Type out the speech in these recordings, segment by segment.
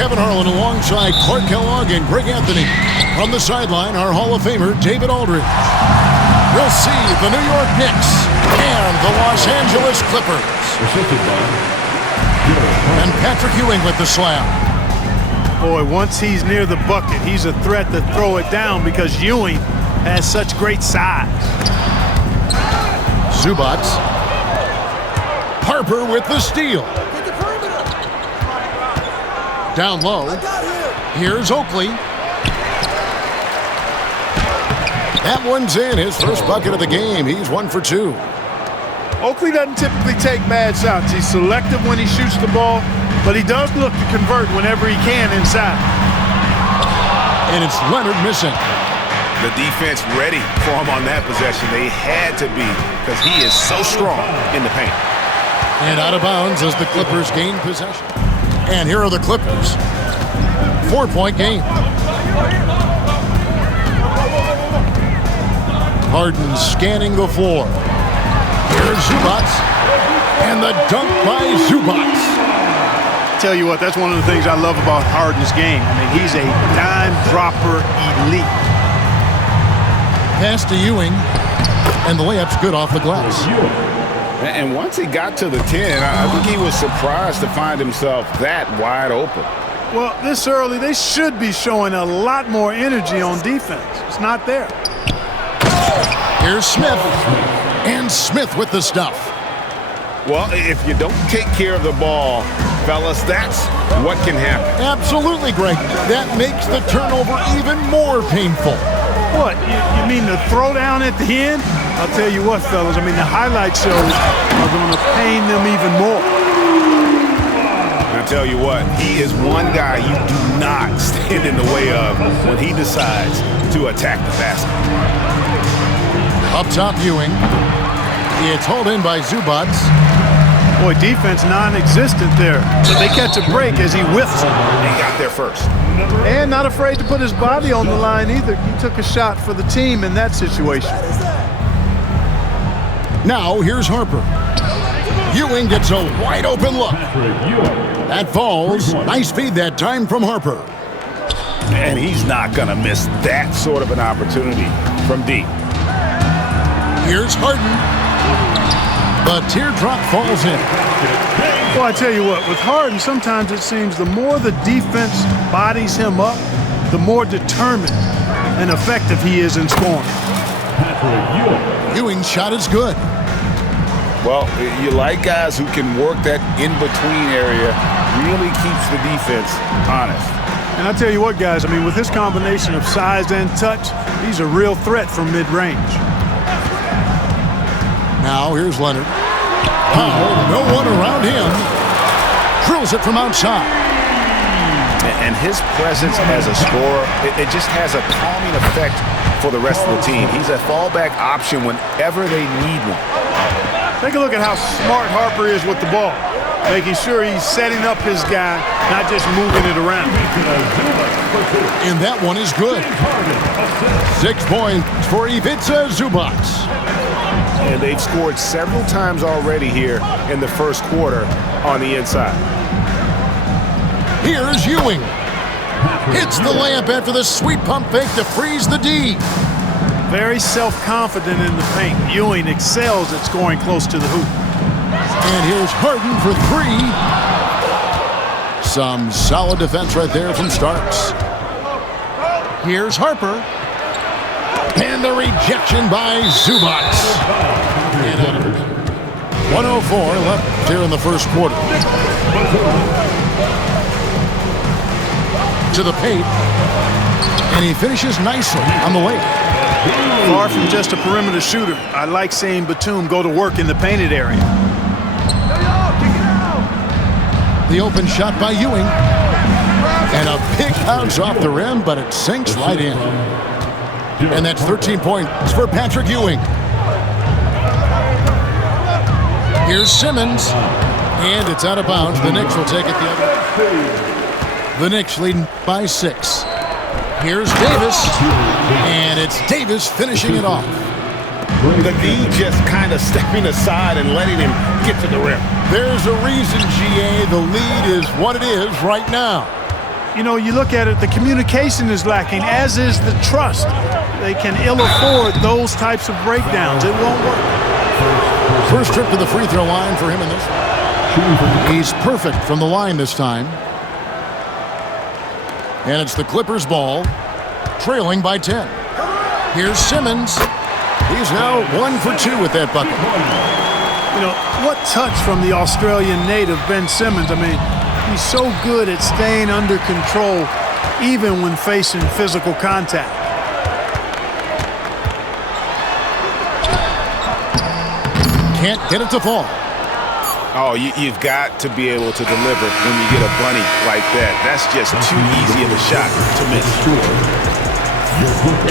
Kevin Harlan alongside Clark Kellogg and Greg Anthony. From the sideline, our Hall of Famer, David Aldridge. We'll see the New York Knicks and the Los Angeles Clippers. And Patrick Ewing with the slam. Boy, once he's near the bucket, he's a threat to throw it down because Ewing has such great size. Zubac. Harper with the steal. Down low. Here's Oakley. That one's in. His first bucket of the game. He's 1 for 2. Oakley doesn't typically take bad shots. He's selective when he shoots the ball, but he does look to convert whenever he can inside. And it's Leonard missing. The defense ready for him on that possession. They had to be because he is so strong in the paint. And out of bounds as the Clippers gain possession. And here are the Clippers. 4-point game. Harden scanning the floor. Here's Zubac. And the dunk by Zubac. Tell you what, that's one of the things I love about Harden's game. I mean, he's a dime dropper elite. Pass to Ewing. And the layup's good off the glass. And once he got to the 10, I think he was surprised to find himself that wide open. Well, this early, they should be showing a lot more energy on defense. It's not there. Here's Smith. And Smith with the stuff. Well, if you don't take care of the ball, fellas, that's what can happen. Absolutely, Greg. That makes the turnover even more painful. What, you mean the throwdown at the end? I'll tell you what, fellas, I mean, the highlight shows are going to pain them even more. I'll tell you what, he is one guy you do not stand in the way of when he decides to attack the basket. Up top, Ewing. It's hauled in by Zubac. Boy, defense non-existent there. But they catch a break as he whiffs it. He got there first. And not afraid to put his body on the line either. He took a shot for the team in that situation. Now, here's Harper. Ewing gets a wide open look. That falls. Nice feed that time from Harper. And he's not going to miss that sort of an opportunity from deep. Here's Harden. The teardrop falls in. Well, I tell you what, with Harden, sometimes it seems the more the defense bodies him up, the more determined and effective he is in scoring. Ewing's shot is good. Well, you like guys who can work that in-between area, really keeps the defense honest. And I tell you what, guys, I mean, with his combination of size and touch, he's a real threat from mid-range. Now, here's Leonard. No one around him. Drills it from outside. And his presence as a scorer, it just has a calming effect for the rest of the team. He's a fallback option whenever they need one. Take a look at how smart Harper is with the ball, making sure he's setting up his guy, not just moving it around. And that one is good. 6 points for Ivica Zubac. And they've scored several times already here in the first quarter on the inside. Here's Ewing. Hits the layup after the sweet pump fake to freeze the D. Very self-confident in the paint. Ewing excels at scoring close to the hoop. And here's Harden for 3. Some solid defense right there from Starks. Here's Harper. And the rejection by Zubac. 104 left here in the first quarter. To the paint. And he finishes nicely on the layup. Far from just a perimeter shooter, I like seeing Batum go to work in the painted area. The open shot by Ewing. And a big bounce off the rim, but it sinks right in. And that's 13 points for Patrick Ewing. Here's Simmons. And it's out of bounds. The Knicks will take it the other way. The Knicks leading by 6. Here's Davis. And it's Davis finishing it off. The D just kind of stepping aside and letting him get to the rim. There's a reason, GA, the lead is what it is right now. You know, you look at it, the communication is lacking, as is the trust. They can ill afford those types of breakdowns. It won't work. First trip to the free throw line for him in this one. He's perfect from the line this time. And it's the Clippers ball, trailing by 10. Here's Simmons. He's now 1 for 2 with that bucket. You know, what touch from the Australian native, Ben Simmons. I mean, he's so good at staying under control, even when facing physical contact. Can't get it to fall. Oh, you've got to be able to deliver when you get a bunny like that. That's just too easy of a shot to miss.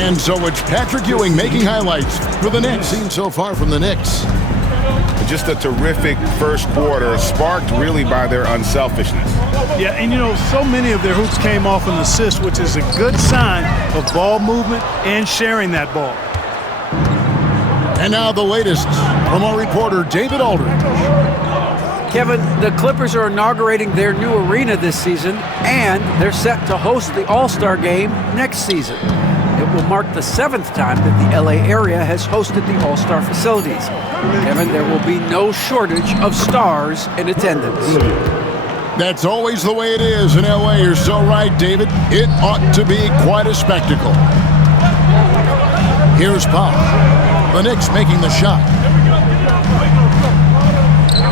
And so it's Patrick Ewing making highlights for the Knicks. Seen so far from the Knicks. Just a terrific first quarter, sparked really by their unselfishness. Yeah, and you know, so many of their hoops came off an assist, which is a good sign of ball movement and sharing that ball. And now the latest from our reporter, David Aldridge. Kevin, the Clippers are inaugurating their new arena this season, and they're set to host the All-Star Game next season. It will mark the 7th time that the LA area has hosted the All-Star facilities. Kevin, there will be no shortage of stars in attendance. That's always the way it is in LA. You're so right, David. It ought to be quite a spectacle. Here's Powell. The Knicks making the shot.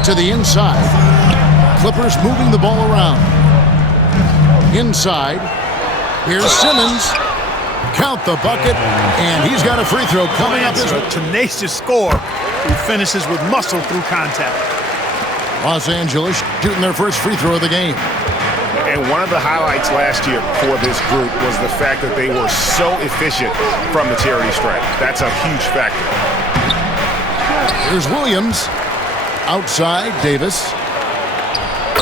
To the inside. Clippers moving the ball around. Inside. Here's Simmons. Count the bucket, and he's got a free throw coming up. A tenacious scorer who finishes with muscle through contact. Los Angeles shooting their first free throw of the game. And one of the highlights last year for this group was the fact that they were so efficient from the charity stripe. That's a huge factor. Here's Williams. Outside, Davis.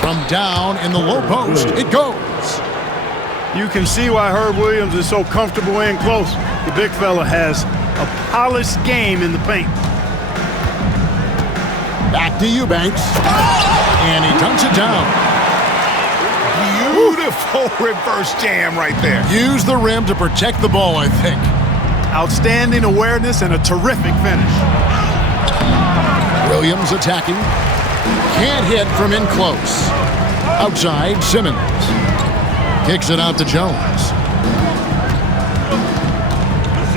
From down in the low post, it goes. You can see why Herb Williams is so comfortable in close. The big fella has a polished game in the paint. Back to Eubanks. And he dunks it down. Beautiful reverse jam right there. Use the rim to protect the ball, I think. Outstanding awareness and a terrific finish. Williams attacking. Can't hit from in close. Outside, Simmons. Kicks it out to Jones.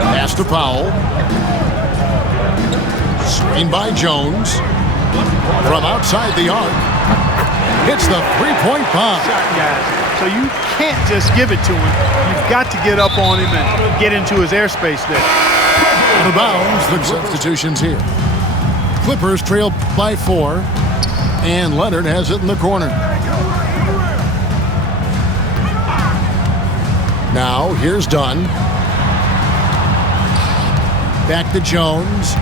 Pass to Powell. Screen by Jones. From outside the arc. Hits the three-point bomb. Shot, guys. So you can't just give it to him. You've got to get up on him and get into his airspace there. Out of bounds, the substitutions here. Clippers trail by 4. And Leonard has it in the corner. Now, here's Dunn. Back to Jones.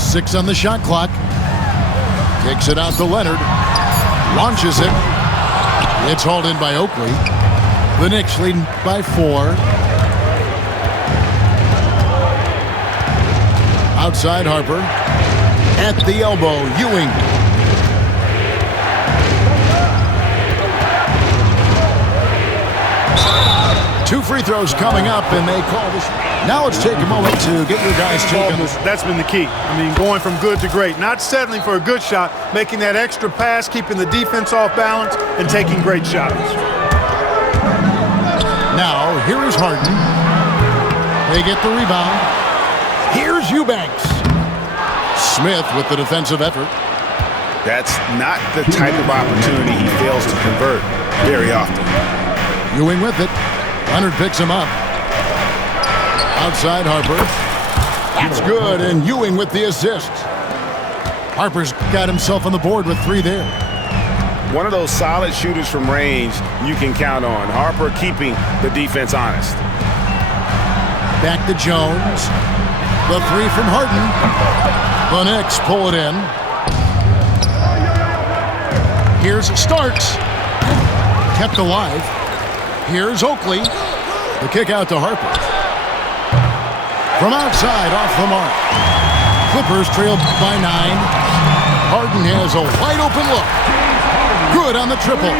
6 on the shot clock. Kicks it out to Leonard. Launches it. It's hauled in by Oakley. The Knicks leading by 4. Outside Harper. At the elbow, Ewing. Two free throws coming up, and they call this. Now let's take a moment to get your guys' take on this. That's been the key. I mean, going from good to great. Not settling for a good shot, making that extra pass, keeping the defense off balance, and taking great shots. Now, here is Harden. They get the rebound. Here's Eubanks. Smith with the defensive effort. That's not the type of opportunity he fails to convert very often. Ewing with it. Leonard picks him up. Outside Harper. That's good, and Ewing with the assist. Harper's got himself on the board with 3 there. One of those solid shooters from range you can count on. Harper keeping the defense honest. Back to Jones. The 3 from Harden. The Knicks pull it in. Here's Starks. Kept alive. Here's Oakley. The kick out to Harper. From outside, off the mark. Clippers trailed by 9. Harden has a wide open look. Good on the triple.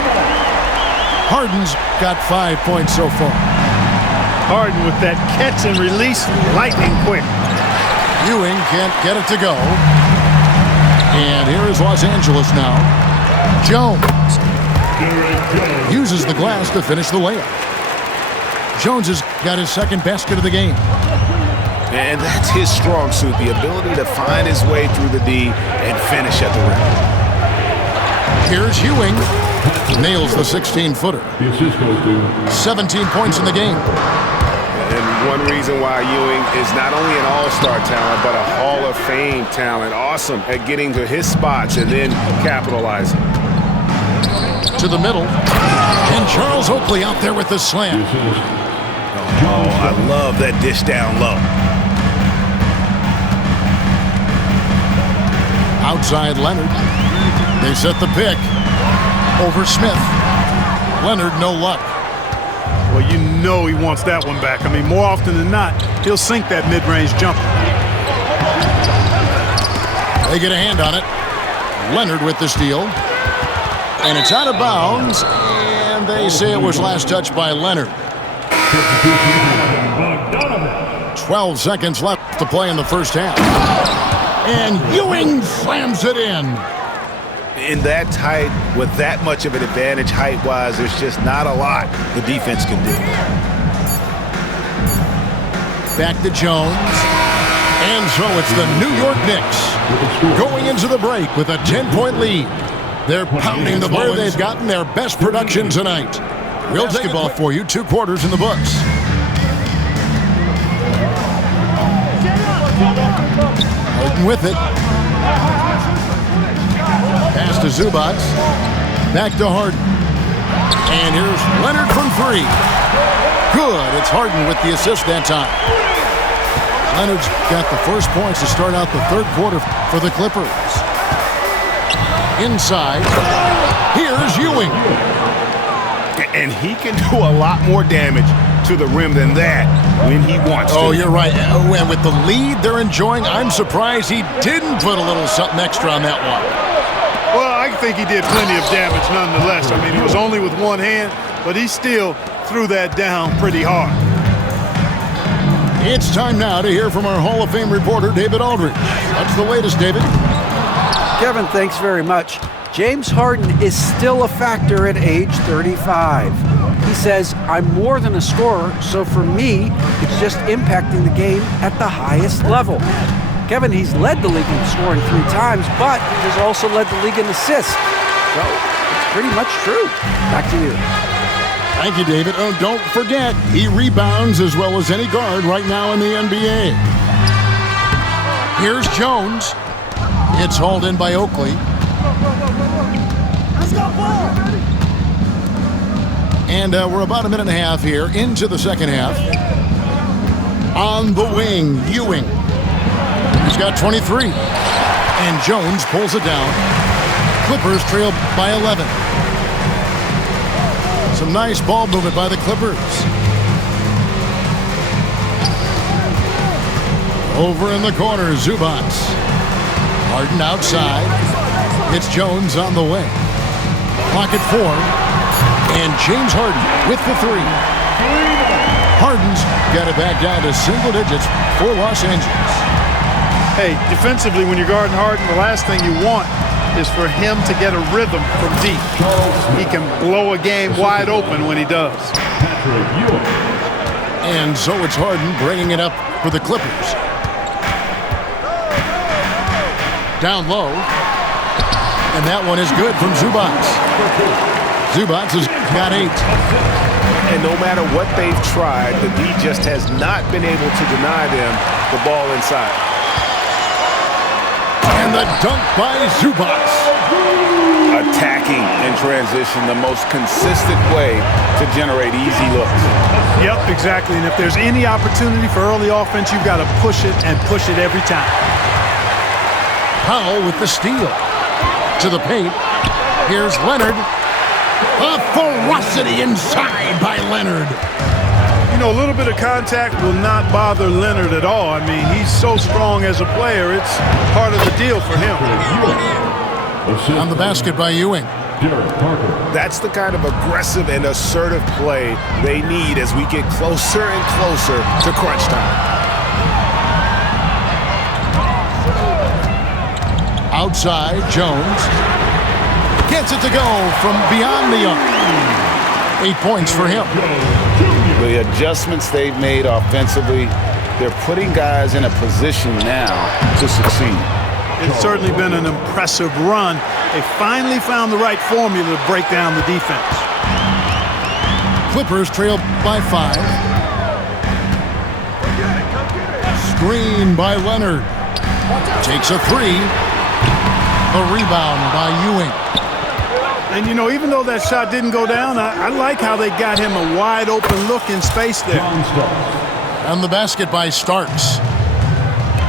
Harden's got 5 points so far. Harden with that catch and release, lightning quick. Ewing can't get it to go. And here is Los Angeles now. Jones uses the glass to finish the layup. Jones has got his second basket of the game. And that's his strong suit, the ability to find his way through the D and finish at the rim. Here's Ewing. Nails the 16-footer. 17 points in the game. And one reason why Ewing is not only an all-star talent, but a Hall of Fame talent. Awesome at getting to his spots and then capitalizing. To the middle. And Charles Oakley out there with the slam. Oh, I love that dish down low. Outside Leonard. They set the pick. Over Smith. Leonard, no luck. Well, you know he wants that one back. I mean, more often than not, he'll sink that mid-range jumper. They get a hand on it. Leonard with the steal. And it's out of bounds. And they say it was last touched by Leonard. 12 seconds left to play in the first half. And Ewing slams it in. In that tight, with that much of an advantage height-wise, there's just not a lot the defense can do. Back to Jones. And so it's the New York Knicks going into the break with a 10-point lead. They're pounding the ball. They've gotten their best production tonight. Real basketball for you, 2 quarters in the books. Harden with it. Pass to Zubac. Back to Harden. And here's Leonard from 3. Good. It's Harden with the assist that time. Leonard's got the first points to start out the third quarter for the Clippers. Inside. Here's Ewing. And he can do a lot more damage to the rim than that when he wants to. Oh, you're right. And with the lead they're enjoying, I'm surprised he didn't put a little something extra on that one. Well, I think he did plenty of damage nonetheless. I mean, it was only with one hand, but he still threw that down pretty hard. It's time now to hear from our Hall of Fame reporter, David Aldridge. What's the latest, David? Kevin, thanks very much. James Harden is still a factor at age 35. He says, I'm more than a scorer, so for me, it's just impacting the game at the highest level. Kevin, he's led the league in scoring 3 times, but he's also led the league in assists. So it's pretty much true. Back to you. Thank you, David. Oh, don't forget, he rebounds as well as any guard right now in the NBA. Here's Jones. It's hauled in by Oakley. And we're about a minute and a half here into the second half. On the wing, Ewing. He's got 23. And Jones pulls it down. Clippers trail by 11. Some nice ball movement by the Clippers. Over in the corner, Zubac. Harden outside. It's Jones on the way. Clock at 4. And James Harden with the 3. Harden's got it back down to single digits for Los Angeles. Hey, defensively, when you're guarding Harden, the last thing you want is for him to get a rhythm from deep. He can blow a game wide open when he does. And so it's Harden bringing it up for the Clippers. Down low. And that one is good from Zubac. Zubac has got 8. And no matter what they've tried, the D just has not been able to deny them the ball inside. And the dunk by Zubac. Attacking in transition, the most consistent way to generate easy looks. Yep, exactly. And if there's any opportunity for early offense, you've got to push it and push it every time. Powell with the steal. To the paint. Here's Leonard. A ferocity inside by Leonard. You know, a little bit of contact will not bother Leonard at all. I mean, he's so strong as a player. It's part of the deal for him. On the basket by Ewing. That's the kind of aggressive and assertive play they need as we get closer and closer to crunch time. Outside, Jones gets it to go from beyond the arc. 8 points for him. The adjustments they've made offensively, they're putting guys in a position now to succeed. It's certainly been an impressive run. They finally found the right formula to break down the defense. Clippers trail by 5. Screen by Leonard. Takes a 3. A rebound by Ewing. And, you know, even though that shot didn't go down, I like how they got him a wide open look in space there. And the basket by Starks.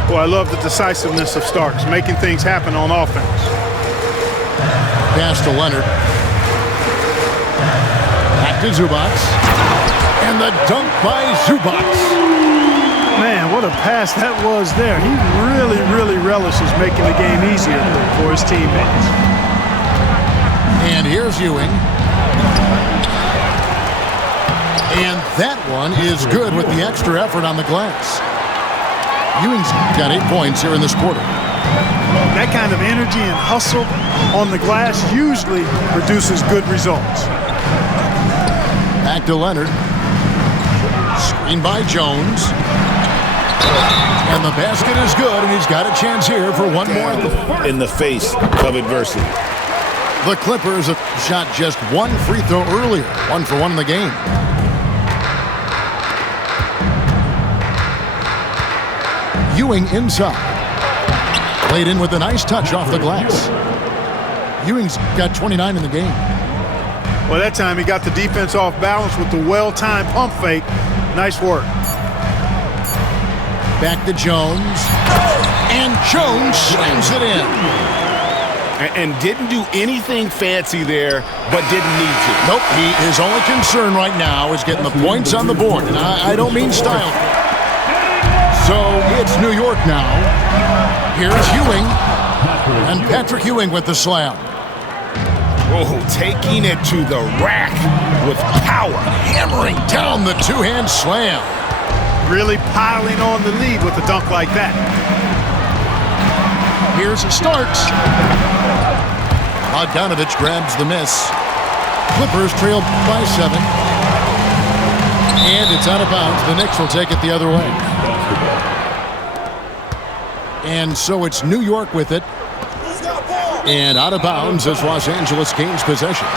Well, I love the decisiveness of Starks, making things happen on offense. Pass to Leonard. Back to Zubac. And the dunk by Zubac. Man, what a pass that was there. He really relishes making the game easier for his teammates. And here's Ewing. And that one is good with the extra effort on the glass. Ewing's got 8 points here in this quarter. That kind of energy and hustle on the glass usually produces good results. Back to Leonard. Screen by Jones. And the basket is good, and he's got a chance here for one more. In the face of adversity. The Clippers have shot just one free throw earlier. 1 for 1 in the game. Ewing inside. Played in with a nice touch off the glass. Ewing's got 29 in the game. Well, that time he got the defense off balance with the well-timed pump fake. Nice work. Back to Jones. And Jones slams it in. And didn't do anything fancy there, but didn't need to. Nope, his only concern right now is getting the points on the board. And I don't mean style. So it's New York now. Here's Ewing. And Patrick Ewing with the slam. Oh, taking it to the rack with power. Hammering down the two-hand slam. Really piling on the lead with a dunk like that. Here's Starks. Bogdanovich grabs the miss. Clippers trail by 7. And it's out of bounds. The Knicks will take it the other way. And so it's New York with it. And out of bounds as Los Angeles gains possession.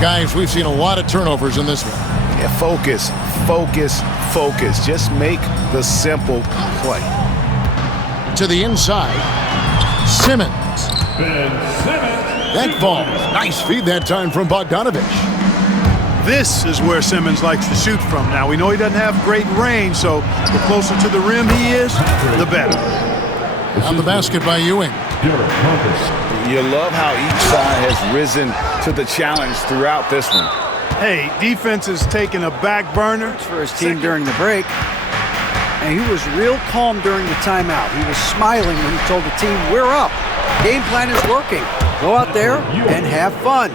Guys, we've seen a lot of turnovers in this one. Yeah, focus. Just make the simple play. To the inside. Simmons. That ball. Nice feed that time from Bogdanovich. This is where Simmons likes to shoot from. Now, we know he doesn't have great range, so the closer to the rim he is, the better. On the basket by Ewing. You love how each side has risen to the challenge throughout this one. Hey, defense is taking a back burner. For his team during the break. And he was real calm during the timeout. He was smiling when he told the team, we're up. Game plan is working. Go out there and have fun.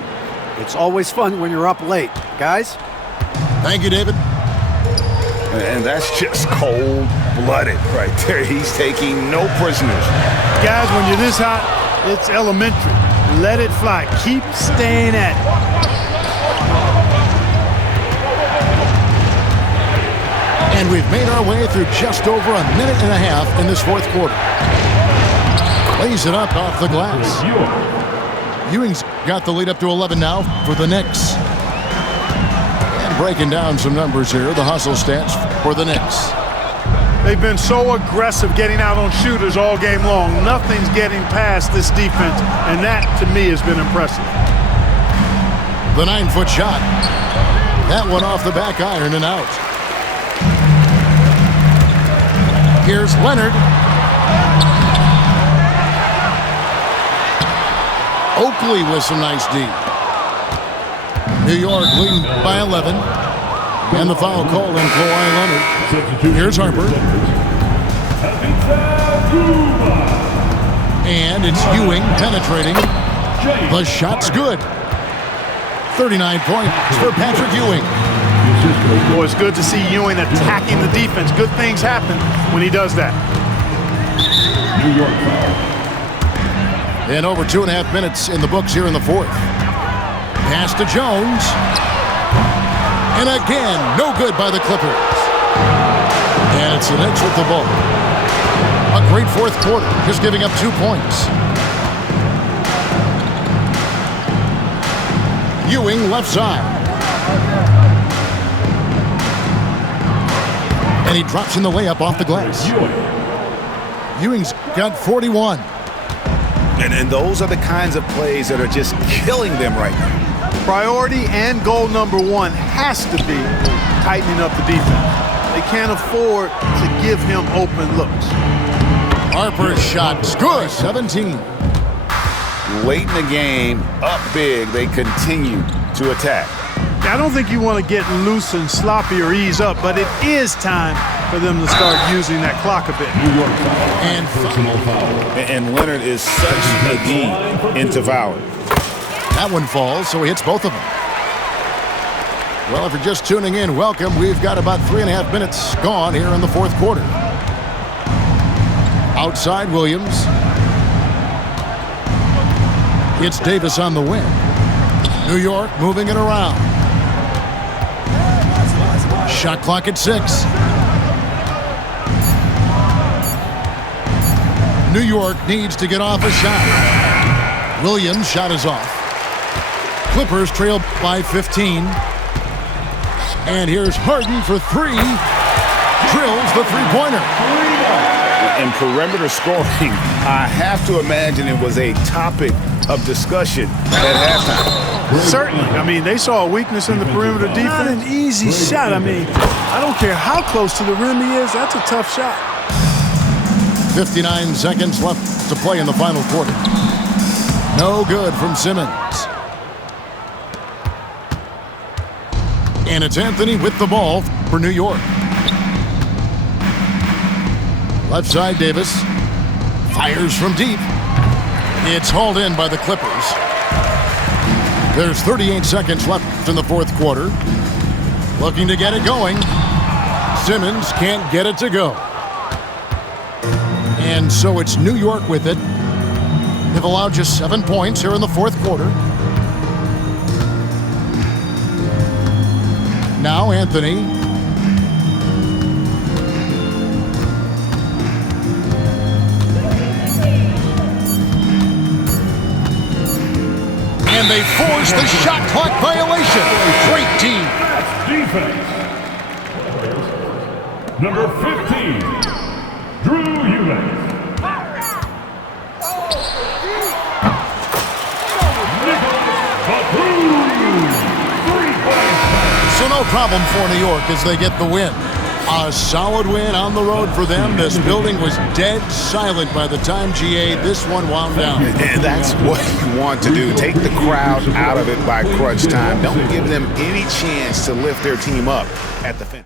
It's always fun when you're up late. Guys? Thank you, David. And that's just cold-blooded right there. He's taking no prisoners. Guys, when you're this hot, it's elementary. Let it fly. Keep staying at it. And we've made our way through just over a minute and a half in this fourth quarter. Lays it up off the glass. Ewing's got the lead up to 11 now for the Knicks. And breaking down some numbers here, the hustle stats for the Knicks. They've been so aggressive getting out on shooters all game long. Nothing's getting past this defense, and that, to me, has been impressive. The 9-foot shot. That one off the back iron and out. Here's Leonard. Oakley with some nice D. New York leading by 11. And the foul called on Kawhi Leonard. Here's Harper. And it's Ewing penetrating. The shot's good. 39 points for Patrick Ewing. Boy, it's good to see Ewing attacking the defense. Good things happen when he does that. New York foul. And over 2.5 minutes in the books here in the fourth. Pass to Jones. And again, no good by the Clippers. And it's the Knicks with the ball. A great fourth quarter, just giving up 2 points. Ewing left side. And he drops in the layup off the glass. Ewing's got 41. And those are the kinds of plays that are just killing them right now. Priority and goal number one has to be tightening up the defense. They can't afford to give him open looks. Harper's shot's good. 17. Late in the game, up big, they continue to attack. I don't think you want to get loose and sloppy or ease up, but it is time for them to start using that clock a bit. New York foul. And Personal foul. And Leonard is such a key into fouling. that one falls, so he hits both of them. Well, if you're just tuning in, welcome. We've got about 3.5 minutes gone here in the fourth quarter. Outside Williams. It's Davis on the wing. New York moving it around. Shot clock at 6. New York needs to get off a shot. Williams' shot is off. Clippers trail by 15. And here's Harden for 3. Drills the three-pointer. In perimeter scoring, I have to imagine it was a topic of discussion at halftime. Certainly. I mean, they saw a weakness in the perimeter defense. Not an easy shot. I mean, I don't care how close to the rim he is. That's a tough shot. 59 seconds left to play in the final quarter. No good from Simmons. And it's Anthony with the ball for New York. Left side, Davis. Fires from deep. It's hauled in by the Clippers. There's 38 seconds left in the fourth quarter. Looking to get it going. Simmons can't get it to go. And so it's New York with it. They've allowed just 7 points here in the fourth quarter. Now Anthony. And they force the shot clock violation. Great team. Defense. Number 15, Drew Eubanks. So no problem for New York as they get the win. A solid win on the road for them. This building was dead silent by the time GA this one wound down. And that's what you want to do. Take the crowd out of it by crunch time. Don't give them any chance to lift their team up at the finish.